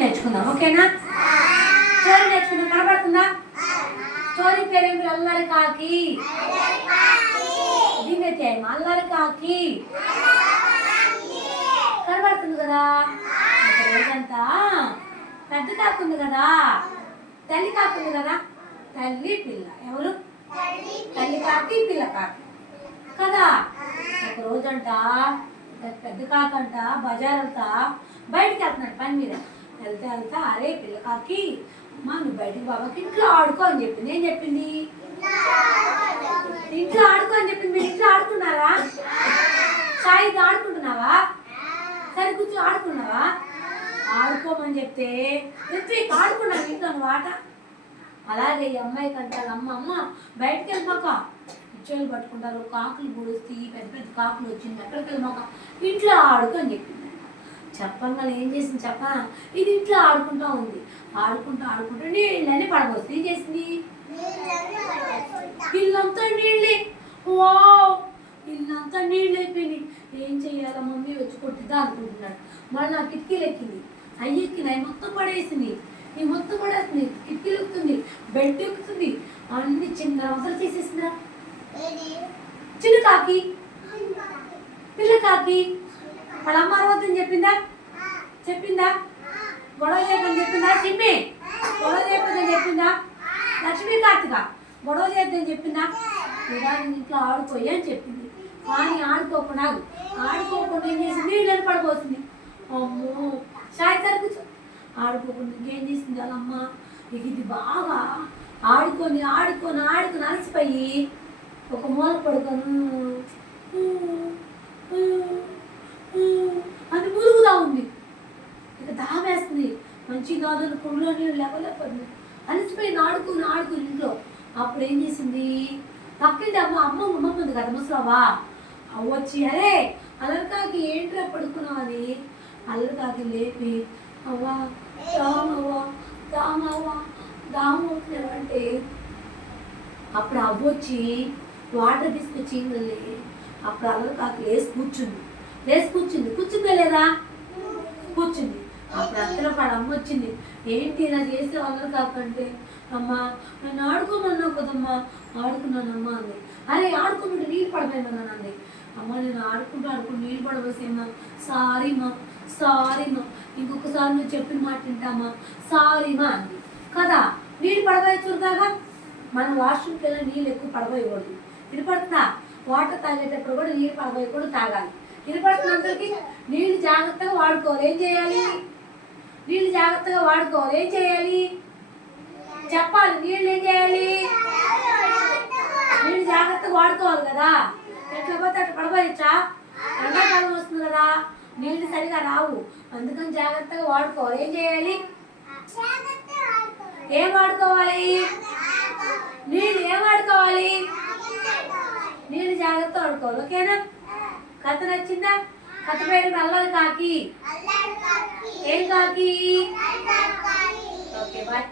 నేర్చుకుందాం. ఓకేనా? స్టోరీ నేర్చుకుందాం. కనబడుతుందా? స్టోరీ పేరేంటి? అల్లరి కాకి. దీని అధ్యాయం అల్లరి కాకి. కనబడుతుంది కదా? ఒక రోజంతా పెద్ద కాకుంది కదా, తల్లి కాకుంది కదా, తల్లి పిల్ల. ఎవరు? తల్లి కాకి పిల్ల కాకి కదా. ఒక రోజంట పెద్ద కాకంట బజార్ అంతా బయటికి వెళ్తున్నాడు పని మీద. వెళ్తా అరే పిల్ల కాకి అమ్మా నువ్వు బయటికి బాబాకి ఇంట్లో ఆడుకో అని చెప్పింది. ఏం చెప్పింది? ఇంట్లో ఆడుకో అని చెప్పింది. మీరు ఇంట్లో ఆడుకున్నారా? సాయి ఆడుకుంటున్నావా? సరే కూర్చొని ఆడుకున్నావా? ఆడుకోమని చెప్తే ఆడుకున్నాను ఇంట్లో నువ్వు ఆట. అలాగే ఈ అమ్మాయి కంటారు అమ్మ అమ్మ బయటకు వెళ్ళమాక, పిచ్చోళ్ళు పట్టుకుంటారు, కాకులు పొడుస్తీ పెద్ద పెద్ద కాకులు వచ్చింది, ఎక్కడికి వెళ్ళమాక ఇంట్లో ఆడుకో అని చెప్పింది. చెప్పంగా ఏం చేసింది చెప్పా? ఇది ఇంట్లో ఆడుకుంటా ఉంది. ఆడుకుంటూ నీళ్ళని పడబోస్తుంది. ఏం చేసింది? ఇల్లంతా నీళ్ళే. వా ఇల్లంతా నీళ్ళు అయిపోయింది. ఏం చెయ్యాలా మమ్మీ వచ్చి కొట్టిద్దా అనుకుంటున్నాడు. మళ్ళీ నా కిటికీలు ఎక్కింది. అవి ఎక్కింది, అవి మొత్తం పడేసింది. ఈ మొత్తం పడేస్తుంది, కిటికీలు ఎక్కుతుంది, బెడ్ ఎక్కుతుంది, అన్ని చిన్న అవసరం చేసేసిందిరా. చిన్న కాకి పిల్ల కాకి వాళ్ళ అమ్మ అరవద్దని చెప్పిందా? గొడవ చేయకని చెప్పిందా? సిమ్మి గొడవ చేయకూడదని చెప్పిందా? లక్ష్మీ కార్తిక గొడవ చేయొద్దని చెప్పిందా? ఇదాని ఇంట్లో ఆడుకోయి అని చెప్పింది. కానీ ఆడుకోకుండా ఏం చేసింది? నీళ్ళని పడిపోతుంది. అమ్మో సాయి కూర్చో. ఆడుకోకుండా ఇంకేం చేసింది వాళ్ళమ్మ? ఇది బాగా ఆడుకొని అలసిపోయి ఒక మూల పడుకొని అని మురుగుదా ఉంది. ఇక దావేస్తుంది. మంచి కాదని కొండలో నీళ్ళు లేవలేకపోయింది. అలసిపోయింది ఆడుకుని ఇంట్లో. అప్పుడు ఏం చేసింది? పక్కింటి అమ్మ ఉంది కదా ముసలవ్వా, అవ్వ వచ్చి అరే అల్లరికాకి ఏంట్రా పడుకున్నావు అని అల్లరికాకి లేపి అవ్వా దామవుతున్నావంటే అప్పుడు అవ్వ వచ్చి వాటర్ తీసుకొచ్చి మళ్ళీ అప్పుడు అల్లరికాకి లేచి కూర్చుంది. కూర్చుందా లేదా? కూర్చుంది. అప్పుడు అంతలో వాడు అమ్మ వచ్చింది. ఏంటి ఇలా చేస్తే అల్లరి కాకంటే అమ్మా నన్ను ఆడుకోమన్నావు కదమ్మా, ఆడుకున్నానమ్మా అంది. అరే ఆడుకుంటుంటే నీళ్ళు పడిపోయినాను అంది. అమ్మ నేను ఆడుకుంటూ నీళ్ళు పడబోసేమ్మా, సారీమా ఇంకొకసారి నువ్వు చెప్పిన మాట వింటామా, సారీమా అంది కదా. నీళ్ళు పడబోయే చూడదాగా మనం వాష్రూమ్కి వెళ్ళి నీళ్ళు ఎక్కువ పడబోయకూడదు. వినపడుతుందా? వాటర్ తాగేటప్పుడు కూడా నీళ్ళు పడబోయకూడదు, తాగాలి. వినపడుతున్నంతకి నీళ్ళు జాగ్రత్తగా వాడుకోవాలి. ఏం చేయాలి? నీళ్ళు జాగ్రత్తగా వాడుకోవాలి. ఏం చేయాలి చెప్పాలి. నీళ్ళు ఏం చేయాలి? నీళ్ళు జాగ్రత్తగా వాడుకోవాలి కదా. ఎట్లా పోతే అట్లా పడబోయచ్చా? ఎండాకాలం వస్తుంది కదా, నీళ్ళు సరిగా రావు. అందుకని జాగ్రత్తగా వాడుకోవాలి. ఏం చేయాలి? ఏం వాడుకోవాలి? నీళ్ళు ఏం వాడుకోవాలి? నీళ్ళు జాగ్రత్తగా వాడుకోవాలి. ఓకేనా? కథ నచ్చిందా? కథ పేరు అల్లరి కాకి. ఏం కాకి? Okay bye.